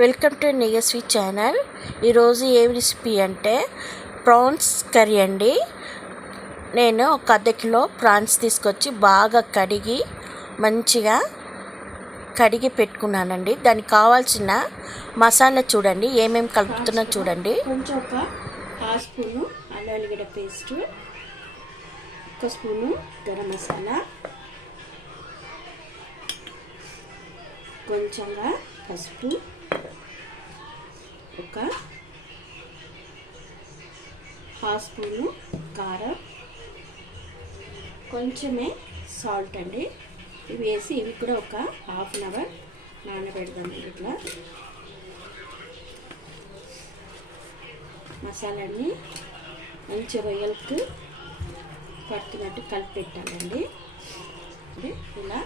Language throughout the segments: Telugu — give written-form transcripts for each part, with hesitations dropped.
వెల్కమ్ టు నియస్వి ఛానల్. ఈరోజు ఏ రెసిపీ అంటే ప్రాన్స్ కర్రీ అండి. నేను ఒక అర్ధ కిలో ప్రాన్స్ తీసుకొచ్చి బాగా మంచిగా కడిగి పెట్టుకున్నానండి. దానికి కావాల్సిన మసాలా చూడండి, ఏమేమి కలుపుతున్నా చూడండి. కొంచెం ఒక హాఫ్ స్పూను అల్లం వెల్లిగడ్డ పేస్ట్, ఒక స్పూను గరం మసాలా, కొంచెంగా పసుపు, ఒక హాఫ్ స్పూను కారం, కొంచెమే సాల్ట్ అండి. ఇవి వేసి ఇవి కూడా ఒక హాఫ్ అన్ అవర్ నానబెడదాము. ఇట్లా మసాలాన్ని మంచి రొయ్యలకు పట్టినట్టు కలిపి పెట్టాలండి. ఇలా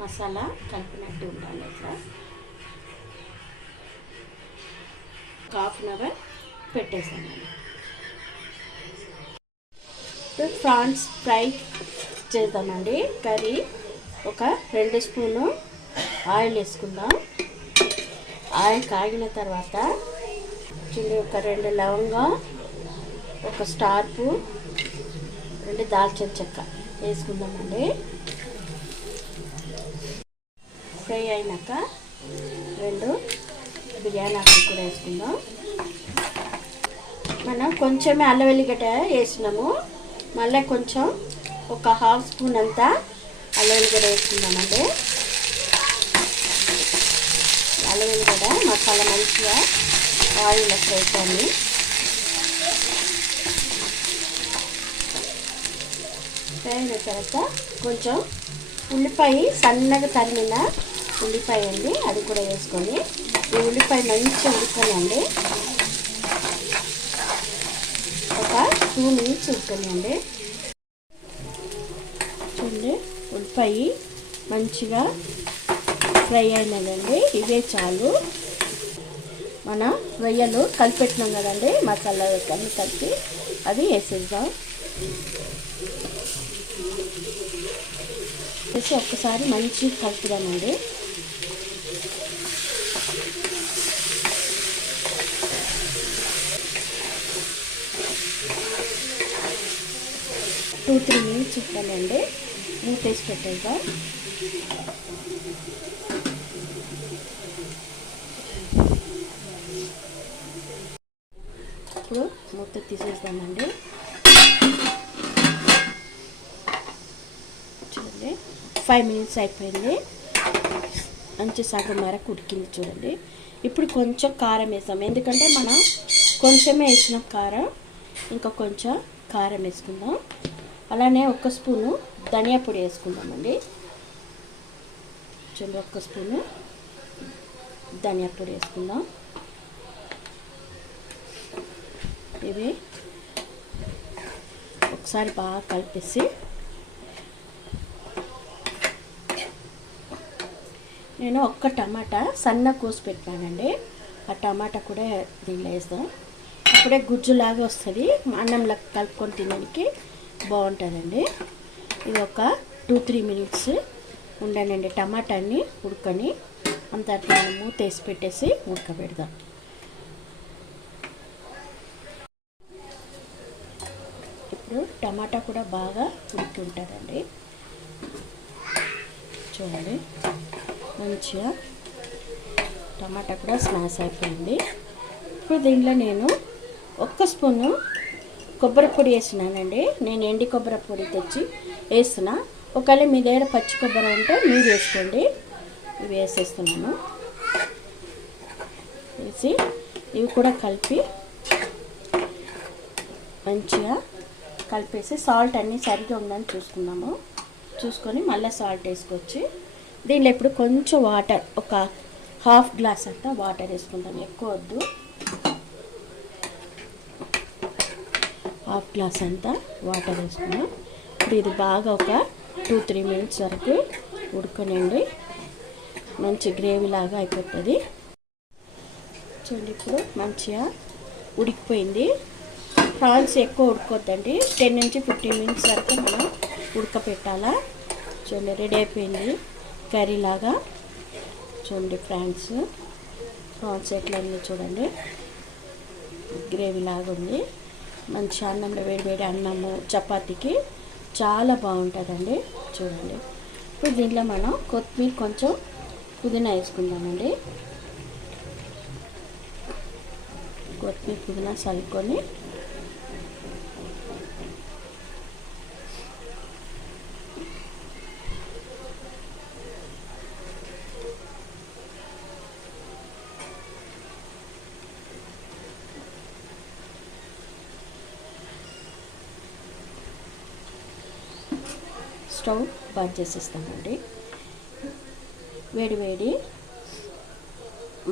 మసాలా కలిపినట్టు ఉండాలి. ఇట్లా హాఫ్ అన్ అవర్ పెట్టేసానండి. ప్రాన్స్ ఫ్రై చేద్దామండి. కర్రీ ఒక 2 స్పూను ఆయిల్ వేసుకుందాం. ఆయిల్ కాగిన తర్వాత ఒక 2 లవంగా, ఒక స్టార్పు, 2 దాల్చిన చెక్క వేసుకుందామండి. ఫ్రై అయినాక 2 బిర్యానీ ఆకులు కూడా వేసుకుందాం. మనం కొంచెమే అల్లం వెల్లిగడ్డ వేసినాము, మళ్ళీ కొంచెం ఒక హాఫ్ స్పూన్ అంతా అల్లం వెల్లిగడ్డ వేసుకుందామండి. అల్లం వెల్లిగడ్డ మసాలా మంచిగా ఆయిల్ ఫ్రై కానీ ఫ్రై అయిన తర్వాత కొంచెం ఉల్లిపాయ సన్నగా తరిగిన ఉల్లిపాయ అండి, అది కూడా వేసుకొని ఈ ఉల్లిపాయ మంచిగా ఉడకనండి. ఒక 2 మినిట్స్ ఉడకనండి. చూడండి, ఉల్లిపాయ మంచిగా ఫ్రై అయినదండి. ఇవే చాలు. మన రొయ్యలు కలిపెట్టినాం కదండి, మసాలా అన్నీ కలిపి అది వేసేద్దాం. వేసి ఒక్కసారి మంచిగా కలుపుదామండి. టూ 3 మినిట్స్ ఇస్తానండి. మూతేసి పెట్టేద్దాం. ఇప్పుడు మూత తీసేస్తామండి. చూడండి, 5 మినిట్స్ అయిపోయింది. మంచి సగం వరకు ఉడికింది చూడండి. ఇప్పుడు కొంచెం కారం వేసాం, ఎందుకంటే మనం కొంచెమే వేసిన కారం, ఇంకా కొంచెం కారం వేసుకుందాం. అలానే 1 స్పూను ధనియా పొడి వేసుకుందామండి. చూడండి, 1 స్పూను ధనియా పొడి వేసుకుందాం. ఇవి ఒకసారి బాగా కలిపేసి నేను 1 టమాటా సన్న కోసి పెట్టానండి. ఆ టమాటా కూడా దీనిలో వేస్తాం. అప్పుడే గుజ్జులాగా వస్తుంది, అన్నంలో కలుపుకొని తినడానికి బాగుంటుందండి. ఇది ఒక 2-3 మినిట్స్ ఉండనండి. టమాటాని ఉడకని అంత మనం మూత వేసి పెట్టేసి ఉడకబెడదాం. ఇప్పుడు టమాటా కూడా బాగా ఉడికి ఉంటుందండి. చూడండి, మంచిగా టమాటా కూడా స్మాష్ అయిపోయింది. ఇప్పుడు దీంట్లో నేను 1 స్పూను కొబ్బరి పొడి వేసినానండి. నేను ఎండి కొబ్బరి పొడి తెచ్చి వేస్తున్నా. ఒకవేళ మీ దగ్గర పచ్చి కొబ్బరి ఉంటే మీరు వేసుకోండి. ఇవి వేసేస్తున్నాను. వేసి ఇవి కూడా కలిపి మంచిగా కలిపేసి సాల్ట్ అన్నీ సరిగ్గా ఉందని చూసుకొని మళ్ళీ సాల్ట్ వేసుకొచ్చి దీనిలో ఇప్పుడు కొంచెం వాటర్, ఒక హాఫ్ గ్లాస్ అంతా వాటర్ వేసుకుంటాను, ఎక్కువ వద్దు. హాఫ్ గ్లాస్ అంతా వాటర్ వేసుకున్నాం. ఇప్పుడు ఇది బాగా ఒక 2-3 మినిట్స్ వరకు ఉడకనండి. మంచి గ్రేవీ లాగా అయిపోతుంది. చూడండి, ఇప్పుడు మంచిగా ఉడికిపోయింది. ప్రాన్స్ ఎక్కువ ఉడకొద్దండి, 10 నుంచి 15 మినిట్స్ వరకు మనం ఉడకపెట్టాలా. చూడండి, రెడీ అయిపోయింది కర్రీ లాగా. చూడండి ఫ్రెండ్స్, ప్రాన్స్ ఎట్లన్నీ చూడండి, గ్రేవీ లాగా ఉంది. మంచి అన్నంలో వేడి అన్నము చపాతీకి చాలా బాగుంటుందండి. చూడండి, ఇప్పుడు దీంట్లో మనం కొత్తిమీర కొంచెం పుదీనా వేసుకుందామండి. కొత్తిమీర పుదీనా చల్లుకొని స్టవ్ బంద్ చేసేస్తామండి. వేడి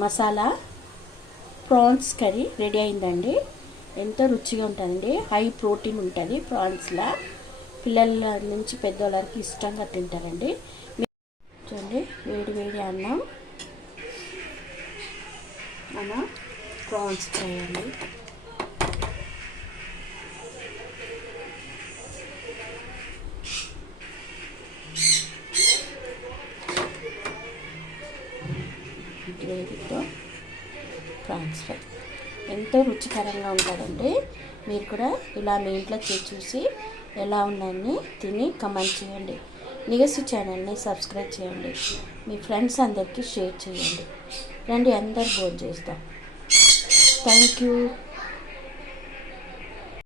మసాలా ప్రాన్స్ కర్రీ రెడీ అయిందండి. ఎంతో రుచిగా ఉంటుందండి. హై ప్రోటీన్ ఉంటుంది ప్రాన్స్లో. పిల్లల నుంచి పెద్దవాళ్ళకి ఇష్టంగా తింటారండి. చూడండి, వేడి అన్నం మన ప్రాన్స్ ఫ్రై అండి. గ్రేవీతో ప్రాన్స్ ఫ్రై ఎంతో రుచికరంగా ఉంటుందండి. మీరు కూడా ఇలా మీ ఇంట్లో చూసి ఎలా ఉన్నాయని తిని కమెంట్ చేయండి. నిగసి ఛానల్ని సబ్స్క్రైబ్ చేయండి. మీ ఫ్రెండ్స్ అందరికీ షేర్ చేయండి. రండి, అందరు భోజనం చేస్తాం. Thank you.